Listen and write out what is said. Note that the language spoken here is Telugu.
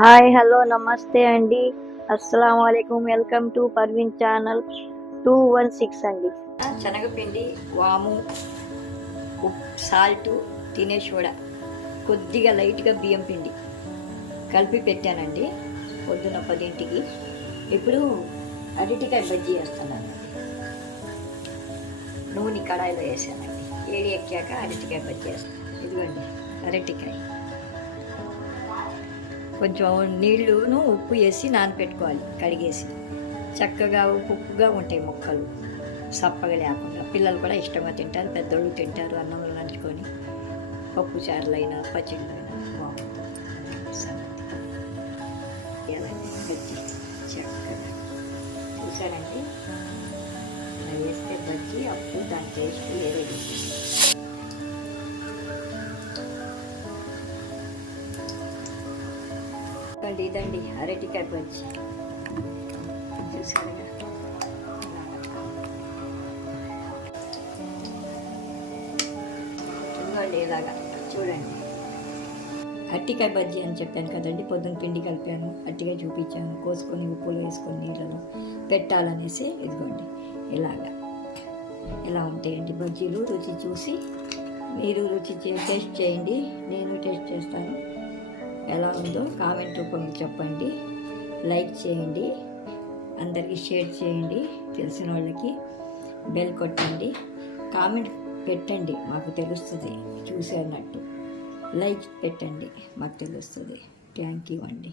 హాయ్ హలో నమస్తే అండి. అస్సలం వాలేకుమ్. వెల్కమ్ టు పర్వీన్ ఛానల్ 216 అండి. శనగపిండి, వాము, ఉప్పు, సాల్ట్, తినే సోడా, కొద్దిగా లైట్గా బియ్యం పిండి కలిపి పెట్టానండి పొద్దున 10ంటికి. ఇప్పుడు అరటికాయ బజ్జీ వేస్తున్నాను. నూనె కడాయిలో వేసానండి. వేడి ఎక్కాక అరటికాయ బజ్జీ వేస్తాను. ఇదిగోండి అరటికాయ. కొంచెం నీళ్ళును ఉప్పు వేసి నానపెట్టుకోవాలి. కడిగేసి చక్కగా ఉప్పుగా ఉంటాయి ముక్కలు, సప్పగా లేకుండా. పిల్లలు కూడా ఇష్టంగా తింటారు, పెద్దోళ్ళు తింటారు. అన్నంలో నంచుకొని పప్పు చారులైనా పచ్చళ్ళైనా బాగుంటుంది సంగతి. బజ్జీ చక్కగా చూసారండి. అలా వేస్తే బజ్జీ అప్పుడు దాని టేస్ట్ వేరే. ఇదండి అరటికాయ బజ్జీ. చూసారుగా చూడండి, ఇలాగా చూడండి. అరటికాయ బజ్జీ అని చెప్పాను కదండి. పొద్దున్న పిండి కలిపాను, అరటికాయ చూపించాను, కోసుకొని ఉప్పులు వేసుకొని నీళ్ళలో పెట్టాలనేసి. ఇదిగోండి ఇలాగా ఇలా ఉంటాయండి బజ్జీలు. రుచి చూసి మీరు టేస్ట్ చేయండి. నేను టేస్ట్ చేస్తాను. ఎలా ఉందో కామెంట్ రూపంలో చెప్పండి. లైక్ చేయండి, అందరికీ షేర్ చేయండి, తెలిసిన వాళ్ళకి బెల్ కొట్టండి, కామెంట్ పెట్టండి, మాకు తెలుస్తుంది చూసేనట్టు. లైక్ పెట్టండి, మాకు తెలుస్తుంది. థ్యాంక్ యూ అండి.